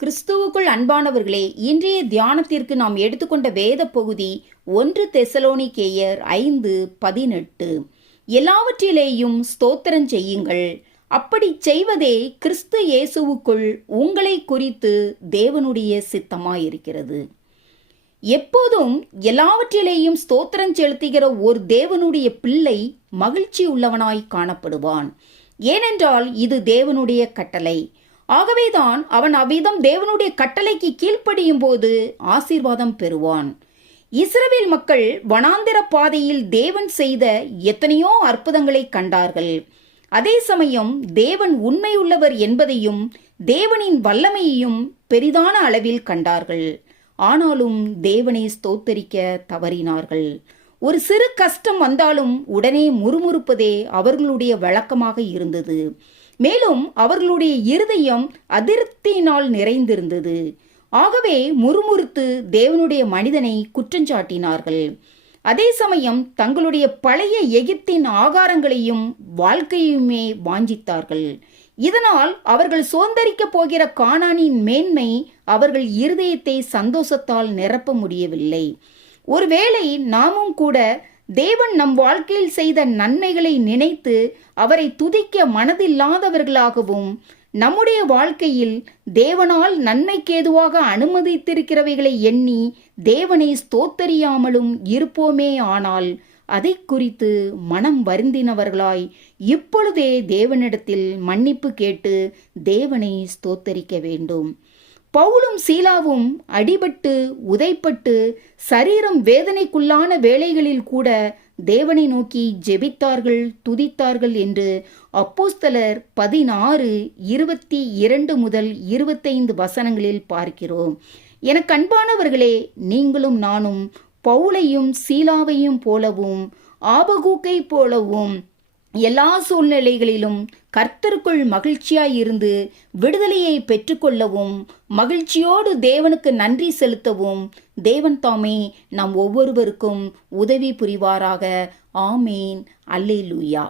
கிறிஸ்துவுக்குள் அன்பானவர்களே இன்றைய தியானத்திற்கு நாம் எடுத்துக்கொண்ட வேத பகுதி ஒன்று தெசலோனிக்கேயர் ஐந்து பதினெட்டு. எல்லாவற்றிலேயும் ஸ்தோத்திரம் செய்யுங்கள். அப்படி செய்வதே கிறிஸ்து இயேசுவுக்குள் உங்களை குறித்து தேவனுடைய சித்தமாயிருக்கிறது. எப்போதும் எல்லாவற்றிலேயும் ஸ்தோத்திரம் செலுத்துகிற ஒரு தேவனுடைய பிள்ளை மகிழ்ச்சி உள்ளவனாய் காணப்படுவான். ஏனென்றால் இது தேவனுடைய கட்டளை. ஆகவேதான் அவன் அவ்விதம் தேவனுடைய கட்டளைக்கு கீழ்ப்படியும் போது ஆசீர்வாதம் பெறுவான். இஸ்ரவேல் மக்கள் வனாந்திர பாதையில் தேவன் செய்த எத்தனையோ அற்புதங்களை கண்டார்கள். அதே சமயம் தேவன் உண்மையுள்ளவர் என்பதையும் தேவனின் வல்லமையையும் பெரிதான அளவில் கண்டார்கள். ஆனாலும் தேவனை ஸ்தோத்தரிக்க தவறினார்கள். ஒரு சிறு கஷ்டம் வந்தாலும் உடனே முறுமுறுப்பதே அவர்களுடைய வழக்கமாக இருந்தது. மேலும் அவர்களுடைய இருதயம் அதிருப்தியினால் நிறைந்திருந்தது. ஆகவே முறுமுறுத்து தேவனுடைய மனிதனை குற்றஞ்சாட்டினார்கள். அதே சமயம் தங்களுடைய பழைய எகிப்தின் ஆகாரங்களையும் வாழ்க்கையுமே வாஞ்சித்தார்கள். இதனால் அவர்கள் சோந்தரிக்கப் போகிற காணானின் மேன்மை அவர்கள் இருதயத்தை சந்தோஷத்தால் நிரப்ப முடியவில்லை. ஒருவேளை நாமும் கூட தேவன் நம் வாழ்க்கையில் செய்த நன்மைகளை நினைத்து அவரை துதிக்க மனதில்லாதவர்களாகவும் நம்முடைய வாழ்க்கையில் தேவனால் நன்மைக்கேதுவாக அனுமதித்திருக்கிறவைகளை எண்ணி தேவனை ஸ்தோத்தரியாமலும் இருப்போமே ஆனால் அதை குறித்து மனம் வருந்தினவர்களாய் இப்பொழுதே தேவனிடத்தில் மன்னிப்பு கேட்டு தேவனை ஸ்தோத்தரிக்க வேண்டும். பவுலும் சீலாவும் அடிபட்டு உதைப்பட்டு சரீரம் வேதனைக்குள்ளான வேளைகளில் கூட தேவனை நோக்கி ஜெபித்தார்கள் துதித்தார்கள் என்று அப்போஸ்தலர் பதினாறு இருபத்தி இரண்டு முதல் இருபத்தைந்து வசனங்களில் பார்க்கிறோம். எனக்கு அன்பானவர்களே நீங்களும் நானும் பவுலையும் சீலாவையும் போலவும் ஆபகூக்கை போலவும் எல்லா சூழ்நிலைகளிலும் கர்த்தருக்குள் மகிழ்ச்சியாய் இருந்து விடுதலையை பெற்றுக்கொள்ளவும் மகிழ்ச்சியோடு தேவனுக்கு நன்றி செலுத்தவும் தேவன் தாமே நம் ஒவ்வொருவருக்கும் உதவி புரிவாராக. ஆமேன். அல்லேலூயா.